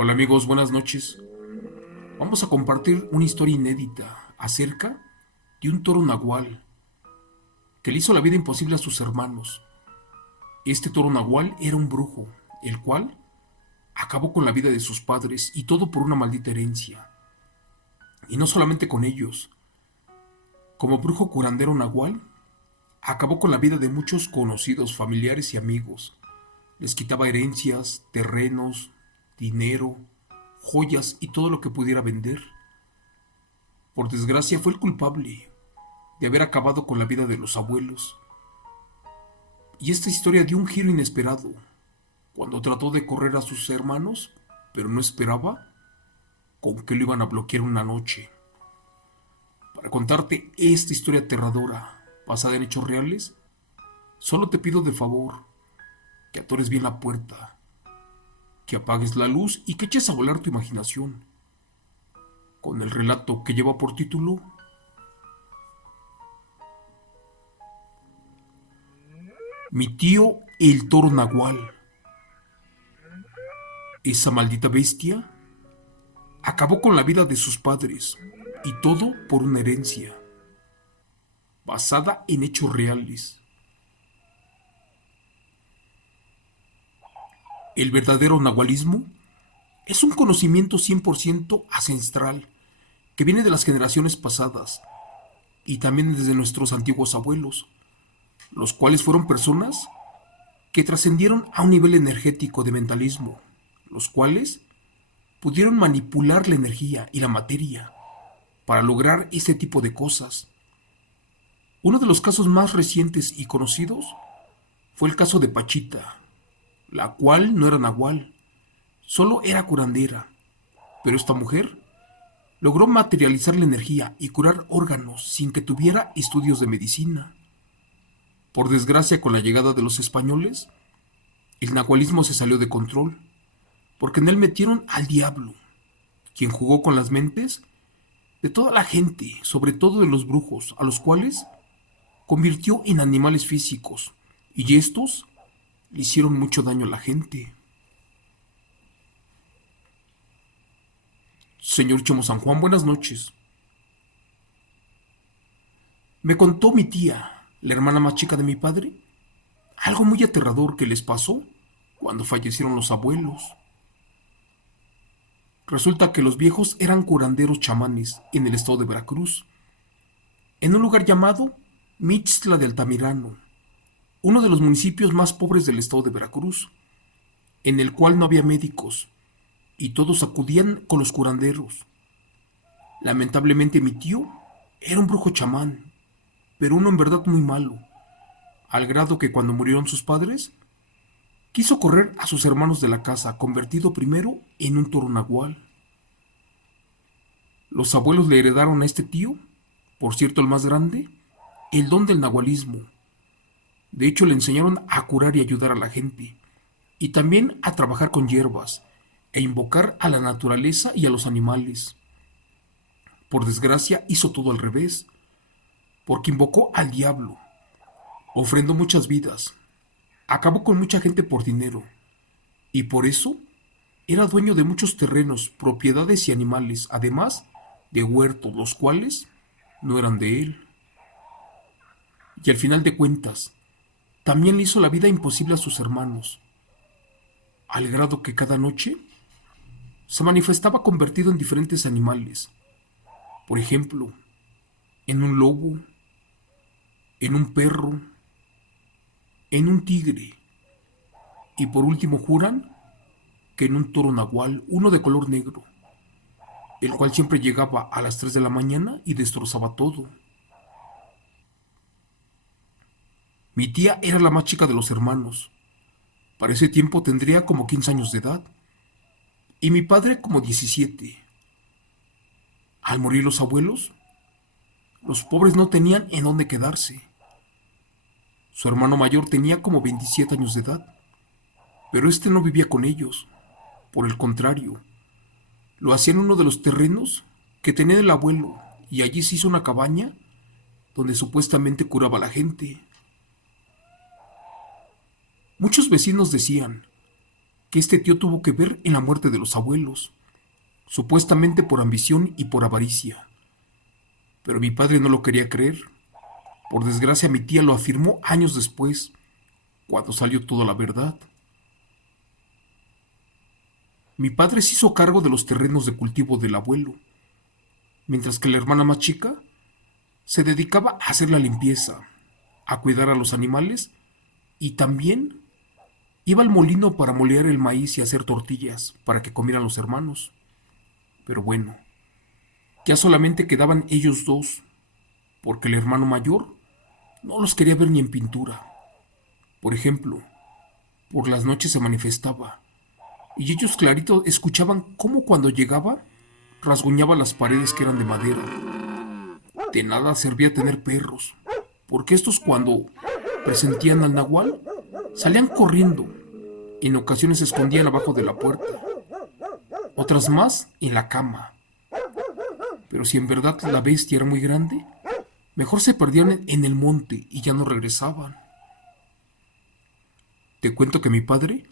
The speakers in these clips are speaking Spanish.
Hola amigos, buenas noches. Vamos a compartir una historia inédita acerca de un toro nahual que le hizo la vida imposible a sus hermanos. Este toro nahual era un brujo, el cual acabó con la vida de sus padres y todo por una maldita herencia. Y no solamente con ellos, como brujo curandero nahual, acabó con la vida de muchos conocidos, familiares y amigos. Les quitaba herencias, terrenos, dinero, joyas y todo lo que pudiera vender. Por desgracia fue el culpable de haber acabado con la vida de los abuelos. Y esta historia dio un giro inesperado cuando trató de correr a sus hermanos, pero no esperaba con que lo iban a bloquear una noche. Para contarte esta historia aterradora, basada en hechos reales, solo te pido de favor que atores bien la puerta, que apagues la luz y que eches a volar tu imaginación con el relato que lleva por título Mi tío el toro nahual. Esa maldita bestia acabó con la vida de sus padres, y todo por una herencia, basada en hechos reales. El verdadero nahualismo es un conocimiento 100% ancestral que viene de las generaciones pasadas y también desde nuestros antiguos abuelos, los cuales fueron personas que trascendieron a un nivel energético de mentalismo, los cuales pudieron manipular la energía y la materia para lograr este tipo de cosas. Uno de los casos más recientes y conocidos fue el caso de Pachita, la cual no era nahual, solo era curandera, pero esta mujer logró materializar la energía y curar órganos sin que tuviera estudios de medicina. Por desgracia, con la llegada de los españoles, el nahualismo se salió de control, porque en él metieron al diablo, quien jugó con las mentes de toda la gente, sobre todo de los brujos, a los cuales convirtió en animales físicos, y estos le hicieron mucho daño a la gente. Señor Chomo San Juan, buenas noches. Me contó mi tía, la hermana más chica de mi padre, algo muy aterrador que les pasó cuando fallecieron los abuelos. Resulta que los viejos eran curanderos chamanes en el estado de Veracruz, en un lugar llamado Mixtla de Altamirano, uno de los municipios más pobres del estado de Veracruz, en el cual no había médicos y todos acudían con los curanderos. Lamentablemente mi tío era un brujo chamán, pero uno en verdad muy malo, al grado que cuando murieron sus padres, quiso correr a sus hermanos de la casa, convertido primero en un toro nahual. Los abuelos le heredaron a este tío, por cierto el más grande, el don del nahualismo. De hecho, le enseñaron a curar y ayudar a la gente, y también a trabajar con hierbas, e invocar a la naturaleza y a los animales. Por desgracia, hizo todo al revés, porque invocó al diablo, ofrendó muchas vidas, acabó con mucha gente por dinero, y por eso era dueño de muchos terrenos, propiedades y animales, además de huertos, los cuales no eran de él. Y al final de cuentas, también le hizo la vida imposible a sus hermanos, al grado que cada noche se manifestaba convertido en diferentes animales. Por ejemplo, en un lobo, en un perro, en un tigre, y por último juran que en un toro nahual, uno de color negro, el cual siempre llegaba a las 3 de la mañana y destrozaba todo. Mi tía era la más chica de los hermanos. Para ese tiempo tendría como 15 años de edad, y mi padre como 17. Al morir los abuelos, los pobres no tenían en dónde quedarse. Su hermano mayor tenía como 27 años de edad, pero este no vivía con ellos. Por el contrario, lo hacía en uno de los terrenos que tenía el abuelo, y allí se hizo una cabaña donde supuestamente curaba a la gente. Muchos vecinos decían que este tío tuvo que ver en la muerte de los abuelos, supuestamente por ambición y por avaricia. Pero mi padre no lo quería creer. Por desgracia, mi tía lo afirmó años después, cuando salió toda la verdad. Mi padre se hizo cargo de los terrenos de cultivo del abuelo, mientras que la hermana más chica se dedicaba a hacer la limpieza, a cuidar a los animales y también iba al molino para moler el maíz y hacer tortillas para que comieran los hermanos. Pero bueno, ya solamente quedaban ellos dos, porque el hermano mayor no los quería ver ni en pintura. Por ejemplo, por las noches se manifestaba, y ellos clarito escuchaban cómo cuando llegaba rasguñaba las paredes que eran de madera. De nada servía tener perros, porque estos cuando presentían al nahual salían corriendo. En ocasiones se escondían abajo de la puerta, otras más en la cama. Pero si en verdad la bestia era muy grande, mejor se perdían en el monte y ya no regresaban. Te cuento que mi padre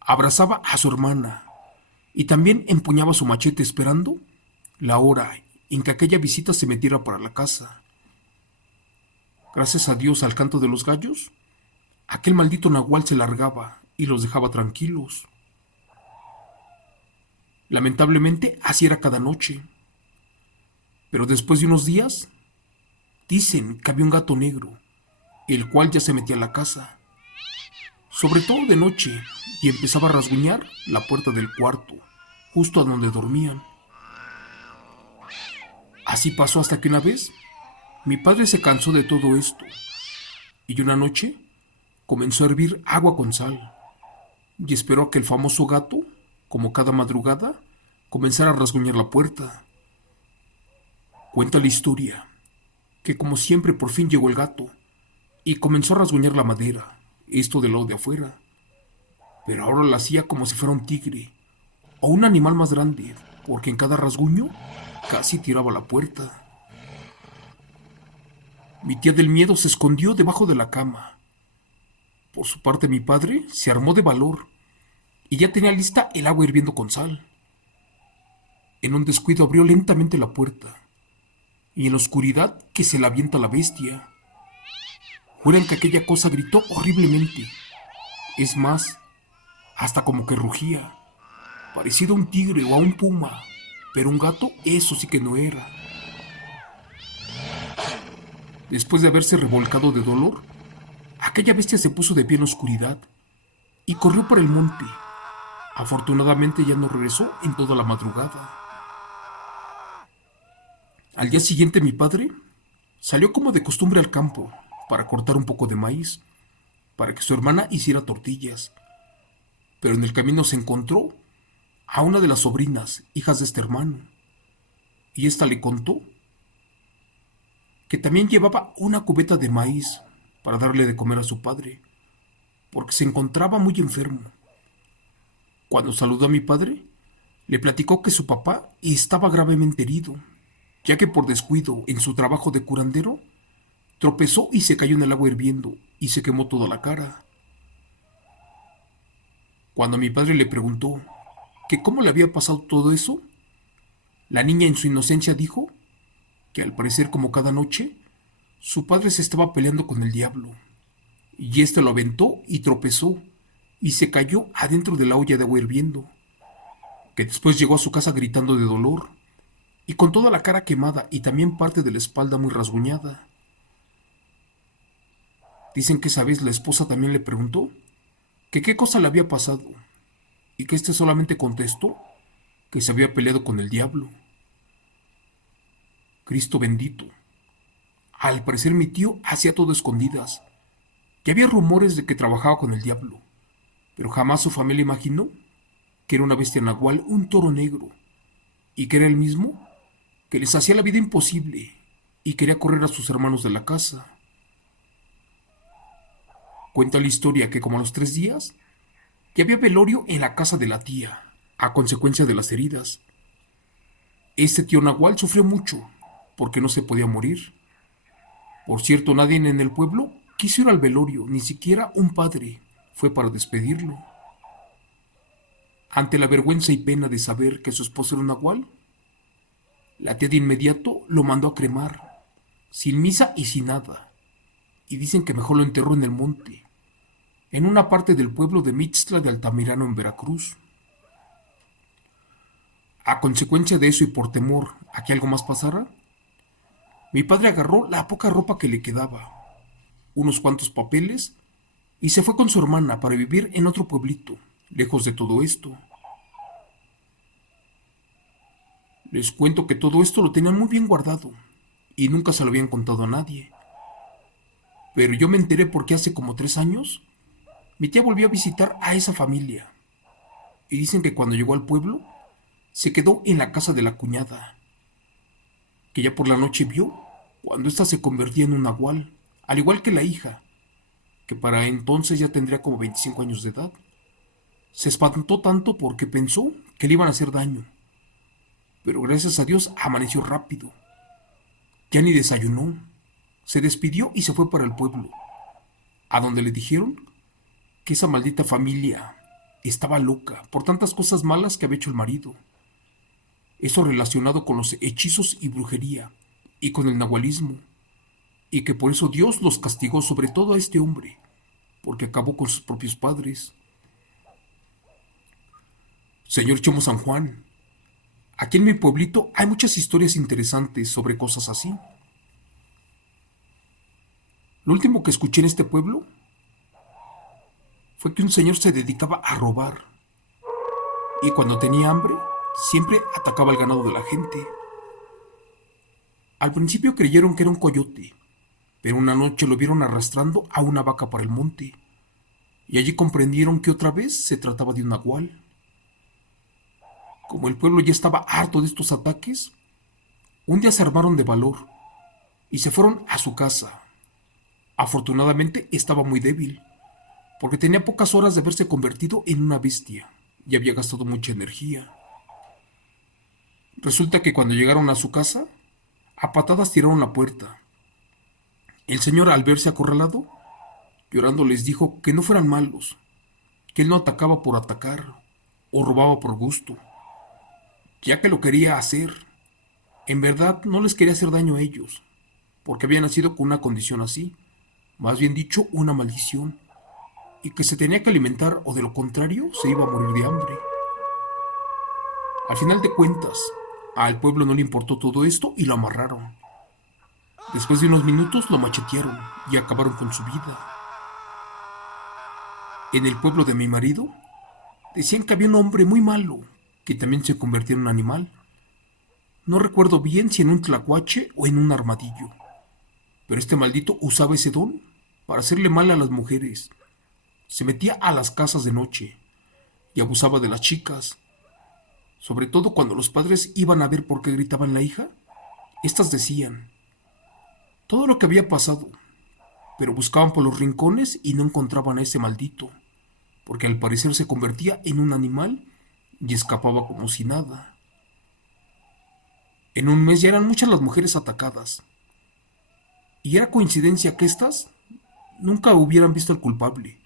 abrazaba a su hermana y también empuñaba su machete esperando la hora en que aquella visita se metiera para la casa. Gracias a Dios, al canto de los gallos, aquel maldito nahual se largaba y los dejaba tranquilos. Lamentablemente, así era cada noche. Pero después de unos días, dicen que había un gato negro, el cual ya se metía a la casa, sobre todo de noche, y empezaba a rasguñar la puerta del cuarto, justo a donde dormían. Así pasó hasta que una vez mi padre se cansó de todo esto, y una noche comenzó a hervir agua con sal, y esperó a que el famoso gato, como cada madrugada, comenzara a rasguñar la puerta. Cuenta la historia que como siempre por fin llegó el gato y comenzó a rasguñar la madera, esto del lado de afuera, pero ahora lo hacía como si fuera un tigre o un animal más grande, porque en cada rasguño casi tiraba la puerta. Mi tía del miedo se escondió debajo de la cama. Por su parte mi padre se armó de valor y ya tenía lista el agua hirviendo con sal. En un descuido abrió lentamente la puerta y en la oscuridad que se la avienta la bestia. Juran que aquella cosa gritó horriblemente. Es más, hasta como que rugía, parecido a un tigre o a un puma, pero un gato eso sí que no era. Después de haberse revolcado de dolor, aquella bestia se puso de pie en la oscuridad y corrió por el monte. Afortunadamente ya no regresó en toda la madrugada. Al día siguiente mi padre salió como de costumbre al campo para cortar un poco de maíz, para que su hermana hiciera tortillas. Pero en el camino se encontró a una de las sobrinas, hijas de este hermano, y ésta le contó que también llevaba una cubeta de maíz para darle de comer a su padre, porque se encontraba muy enfermo. Cuando saludó a mi padre, le platicó que su papá estaba gravemente herido, ya que por descuido en su trabajo de curandero, tropezó y se cayó en el agua hirviendo y se quemó toda la cara. Cuando mi padre le preguntó que cómo le había pasado todo eso, la niña en su inocencia dijo que al parecer como cada noche, su padre se estaba peleando con el diablo, y éste lo aventó y tropezó, y se cayó adentro de la olla de agua hirviendo, que después llegó a su casa gritando de dolor, y con toda la cara quemada y también parte de la espalda muy rasguñada. Dicen que esa vez la esposa también le preguntó que qué cosa le había pasado, y que éste solamente contestó que se había peleado con el diablo. Cristo bendito. Al parecer mi tío hacía todo a escondidas. Ya había rumores de que trabajaba con el diablo, pero jamás su familia imaginó que era una bestia nahual, un toro negro, y que era el mismo que les hacía la vida imposible y quería correr a sus hermanos de la casa. Cuenta la historia que como a los 3 días ya había velorio en la casa de la tía, a consecuencia de las heridas. Este tío nahual sufrió mucho, porque no se podía morir. Por cierto, nadie en el pueblo quiso ir al velorio, ni siquiera un padre fue para despedirlo. Ante la vergüenza y pena de saber que su esposo era un nahual, la tía de inmediato lo mandó a cremar, sin misa y sin nada, y dicen que mejor lo enterró en el monte, en una parte del pueblo de Mixtla de Altamirano en Veracruz. A consecuencia de eso y por temor a que algo más pasara, mi padre agarró la poca ropa que le quedaba, unos cuantos papeles, y se fue con su hermana para vivir en otro pueblito, lejos de todo esto. Les cuento que todo esto lo tenían muy bien guardado, y nunca se lo habían contado a nadie. Pero yo me enteré porque hace como 3 años, mi tía volvió a visitar a esa familia, y dicen que cuando llegó al pueblo, se quedó en la casa de la cuñada, que ya por la noche vio cuando ésta se convertía en un nahual, al igual que la hija, que para entonces ya tendría como 25 años de edad. Se espantó tanto porque pensó que le iban a hacer daño, pero gracias a Dios amaneció rápido. Ya ni desayunó. Se despidió y se fue para el pueblo, a donde le dijeron que esa maldita familia estaba loca por tantas cosas malas que había hecho el marido. Eso relacionado con los hechizos y brujería, y con el nahualismo, y que por eso Dios los castigó sobre todo a este hombre, porque acabó con sus propios padres. Señor Chemo San Juan, aquí en mi pueblito hay muchas historias interesantes sobre cosas así. Lo último que escuché en este pueblo fue que un señor se dedicaba a robar y cuando tenía hambre siempre atacaba al ganado de la gente. Al principio creyeron que era un coyote, pero una noche lo vieron arrastrando a una vaca para el monte y allí comprendieron que otra vez se trataba de un nahual. Como el pueblo ya estaba harto de estos ataques, un día se armaron de valor y se fueron a su casa. Afortunadamente estaba muy débil, porque tenía pocas horas de haberse convertido en una bestia y había gastado mucha energía. Resulta que cuando llegaron a su casa, a patadas tiraron la puerta. El señor, al verse acorralado, llorando les dijo que no fueran malos, que él no atacaba por atacar o robaba por gusto, ya que lo quería hacer. En verdad no les quería hacer daño a ellos, porque había nacido con una condición así, más bien dicho, una maldición, y que se tenía que alimentar o de lo contrario se iba a morir de hambre. Al final de cuentas, al pueblo no le importó todo esto y lo amarraron. Después de unos minutos lo machetearon y acabaron con su vida. En el pueblo de mi marido decían que había un hombre muy malo que también se convertía en un animal. No recuerdo bien si en un tlacuache o en un armadillo, pero este maldito usaba ese don para hacerle mal a las mujeres. Se metía a las casas de noche y abusaba de las chicas, sobre todo cuando los padres iban a ver por qué gritaban la hija. Estas decían todo lo que había pasado, pero buscaban por los rincones y no encontraban a ese maldito, porque al parecer se convertía en un animal y escapaba como si nada. En un mes ya eran muchas las mujeres atacadas, y era coincidencia que éstas nunca hubieran visto al culpable,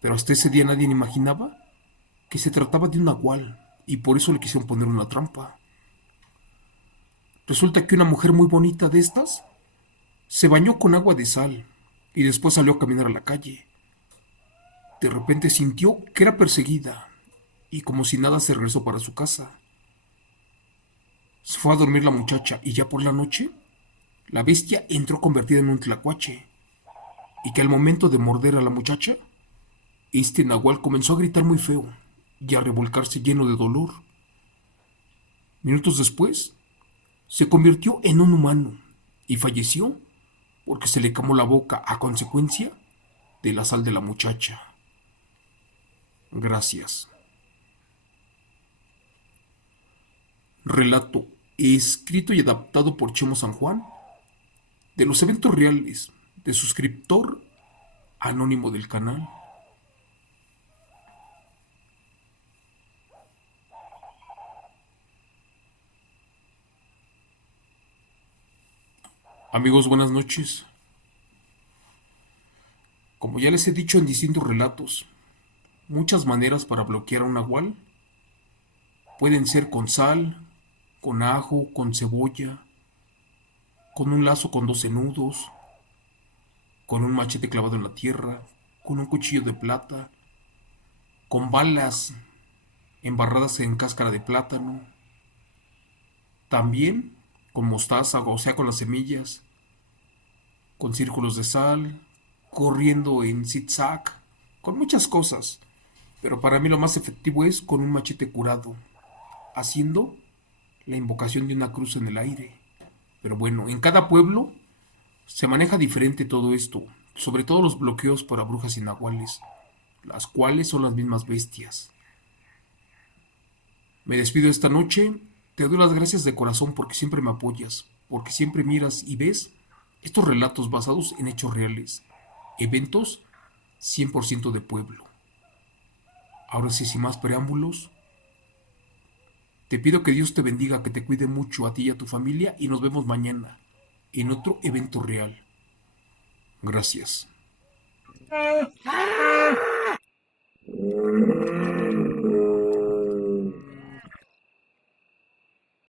pero hasta ese día nadie imaginaba que se trataba de un nahual, y por eso le quisieron poner una trampa. Resulta que una mujer muy bonita de estas se bañó con agua de sal y después salió a caminar a la calle. De repente sintió que era perseguida y como si nada se regresó para su casa. Se fue a dormir la muchacha y ya por la noche la bestia entró convertida en un tlacuache y que al momento de morder a la muchacha, este nahual comenzó a gritar muy feo y a revolcarse lleno de dolor. Minutos después, se convirtió en un humano y falleció porque se le quemó la boca a consecuencia de la sal de la muchacha. Gracias. Relato escrito y adaptado por Chemo San Juan de los eventos reales de suscriptor anónimo del canal. Amigos, buenas noches. Como ya les he dicho en distintos relatos, muchas maneras para bloquear a un nahual. Pueden ser con sal, con ajo, con cebolla, con un lazo con 12 nudos, con un machete clavado en la tierra, con un cuchillo de plata, con balas embarradas en cáscara de plátano, también con mostaza, o sea, con las semillas, con círculos de sal, corriendo en zigzag, con muchas cosas. Pero para mí lo más efectivo es con un machete curado, haciendo la invocación de una cruz en el aire. Pero bueno, en cada pueblo se maneja diferente todo esto, sobre todo los bloqueos para brujas y nahuales, las cuales son las mismas bestias. Me despido esta noche, te doy las gracias de corazón porque siempre me apoyas, porque siempre miras y ves estos relatos basados en hechos reales, eventos 100% de pueblo. Ahora sí, sin más preámbulos, te pido que Dios te bendiga, que te cuide mucho a ti y a tu familia y nos vemos mañana en otro evento real. Gracias.